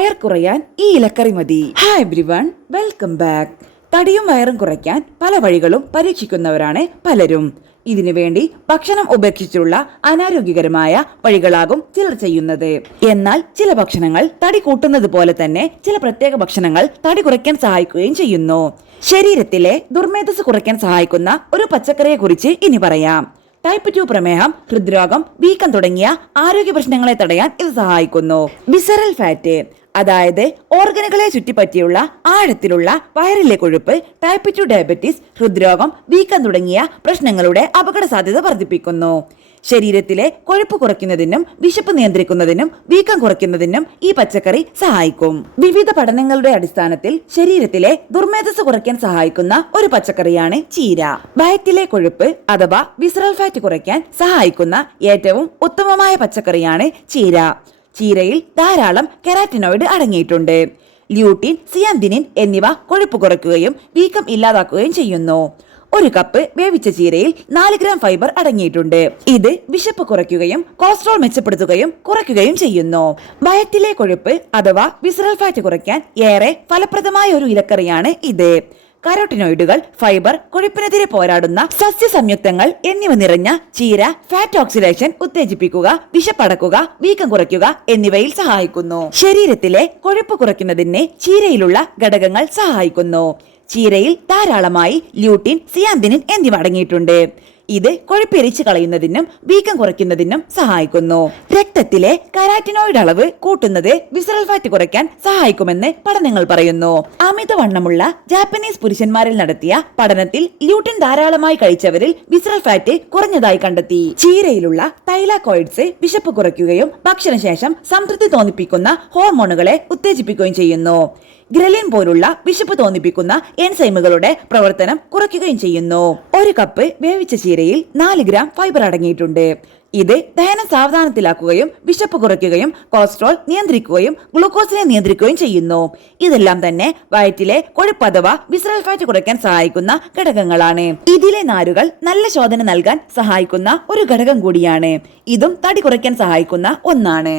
Wire കുറയാൻ ഈ ഇലക്കറി മതി. Hi everyone, welcome back. തടിയും വയറും കുറയ്ക്കാൻ പല വഴികളും പരീക്ഷിക്കുന്നവരാണ് പലരും. ഇതിനുവേണ്ടി ഭക്ഷണം ഉപേക്ഷിച്ചുള്ള അനാരോഗ്യകരമായ വഴികളാകും ചിലർ ചെയ്യുന്നത്. എന്നാൽ ചില ഭക്ഷണങ്ങൾ തടി കൂട്ടുന്നത് പോലെ തന്നെ ചില പ്രത്യേക ഭക്ഷണങ്ങൾ തടി കുറയ്ക്കാൻ സഹായിക്കുകയും ചെയ്യുന്നു. ശരീരത്തിലെ ദുർമേധസ് കുറയ്ക്കാൻ സഹായിക്കുന്ന ഒരു പച്ചക്കറിയെ കുറിച്ച് ഇനി പറയാം. ടൈപ്പ് 2 പ്രമേഹം, ഹൃദ്രോഗം, വീക്കം തുടങ്ങിയ ആരോഗ്യ പ്രശ്നങ്ങളെ തടയാൻ ഇത് സഹായിക്കുന്നു. വിസറൽ ഫാറ്റ്, അതായത് ഓർഗനുകളെ ചുറ്റിപ്പറ്റിയുള്ള ആഴത്തിലുള്ള വയറിലെ കൊഴുപ്പ് ടൈപ്പ് 2 ഡയബറ്റീസ്, ഹൃദ്രോഗം, വീക്കം തുടങ്ങിയ പ്രശ്നങ്ങളുടെ അപകട സാധ്യത വർദ്ധിപ്പിക്കുന്നു. ശരീരത്തിലെ കൊഴുപ്പ് കുറയ്ക്കുന്നതിനും വിശപ്പ് നിയന്ത്രിക്കുന്നതിനും വീക്കം കുറയ്ക്കുന്നതിനും ഈ പച്ചക്കറി സഹായിക്കും. വിവിധ പഠനങ്ങളുടെ അടിസ്ഥാനത്തിൽ ശരീരത്തിലെ ദുർമേധസ് കുറയ്ക്കാൻ സഹായിക്കുന്ന ഒരു പച്ചക്കറിയാണ് ചീര. വയറ്റിലെ കൊഴുപ്പ് അഥവാ വിസറൽ ഫാറ്റ് കുറയ്ക്കാൻ സഹായിക്കുന്ന ഏറ്റവും ഉത്തമമായ പച്ചക്കറിയാണ് ചീര. ചീരയിൽ ധാരാളം കെരാറ്റിനോയിഡ് അടങ്ങിയിട്ടുണ്ട്. ല്യൂട്ടിൻ, സിയാന്തിനിൻ എന്നിവ കൊഴുപ്പ് കുറയ്ക്കുകയും വീക്കം ഇല്ലാതാക്കുകയും ചെയ്യുന്നു. ഒരു കപ്പ് വേവിച്ച ചീരയിൽ 4 ഗ്രാം ഫൈബർ അടങ്ങിയിട്ടുണ്ട്. ഇത് വിശപ്പ് കുറയ്ക്കുകയും കൊളസ്ട്രോൾ മെച്ചപ്പെടുത്തുകയും കുറയ്ക്കുകയും ചെയ്യുന്നു. വയറ്റിലെ കൊഴുപ്പ് അഥവാ വിസറൽ ഫാറ്റ് കുറയ്ക്കാൻ ഏറെ ഫലപ്രദമായ ഒരു ഇലക്കറിയാണ് ഇത്. കരോട്ടിനോയിഡുകൾ, ഫൈബർ, കൊഴുപ്പിനെതിരെ പോരാടുന്ന സസ്യ സംയുക്തങ്ങൾ എന്നിവ നിറഞ്ഞ ചീര ഫാറ്റ് ഓക്സിഡേഷൻ ഉത്തേജിപ്പിക്കുക, വിശപ്പടക്കുക, വീക്കം കുറയ്ക്കുക എന്നിവയിൽ സഹായിക്കുന്നു. ശരീരത്തിലെ കൊഴുപ്പ് കുറയ്ക്കുന്നതിന് ചീരയിലുള്ള ഘടകങ്ങൾ സഹായിക്കുന്നു. ചീരയിൽ ധാരാളമായി ല്യൂട്ടിൻ, സിയാന്തിനിൻ എന്നിവ അടങ്ങിയിട്ടുണ്ട്. ഇത് കൊഴുപ്പെരിച്ചു കളയുന്നതിനും വീക്കം കുറയ്ക്കുന്നതിനും സഹായിക്കുന്നു. രക്തത്തിലെ കെരാറ്റിനോയിഡ് അളവ് കൂട്ടുന്നത് വിസറൽ ഫാറ്റ് കുറയ്ക്കാൻ സഹായിക്കുമെന്ന് പഠനങ്ങൾ പറയുന്നു. അമിതവണ്ണമുള്ള ജാപ്പനീസ് പുരുഷന്മാരിൽ നടത്തിയ പഠനത്തിൽ ല്യൂട്ടിൻ ധാരാളമായി കഴിച്ചവരിൽ വിസറൽ ഫാറ്റ് കുറഞ്ഞതായി കണ്ടെത്തി. ചീരയിലുള്ള തൈലാക്കോയിഡ്സ് വിശപ്പ് കുറയ്ക്കുകയും ഭക്ഷണശേഷം സംതൃപ്തി തോന്നിപ്പിക്കുന്ന ഹോർമോണുകളെ ഉത്തേജിപ്പിക്കുകയും ചെയ്യുന്നു. ഗ്രലിൻ പോലുള്ള വിശപ്പ് തോന്നിപ്പിക്കുന്ന എൻസൈമുകളുടെ പ്രവർത്തനം കുറയ്ക്കുകയും ചെയ്യുന്നു. ഒരു കപ്പ് വേവിച്ച ചീരയിൽ 4 ഗ്രാം ഫൈബർ അടങ്ങിയിട്ടുണ്ട്. ഇത് ദഹനം സാവധാനത്തിലാക്കുകയും വിശപ്പ് കുറയ്ക്കുകയും കൊളസ്ട്രോൾ നിയന്ത്രിക്കുകയും ഗ്ലൂക്കോസിനെ നിയന്ത്രിക്കുകയും ചെയ്യുന്നു. ഇതെല്ലാം തന്നെ വയറ്റിലെ കൊഴുപ്പ് അഥവാ വിസറൽ ഫാറ്റ് കുറയ്ക്കാൻ സഹായിക്കുന്ന ഘടകങ്ങളാണ്. ഇതിലെ നാരുകൾ നല്ല ശോധന നൽകാൻ സഹായിക്കുന്ന ഒരു ഘടകം കൂടിയാണ്. ഇതും തടി കുറയ്ക്കാൻ സഹായിക്കുന്ന ഒന്നാണ്.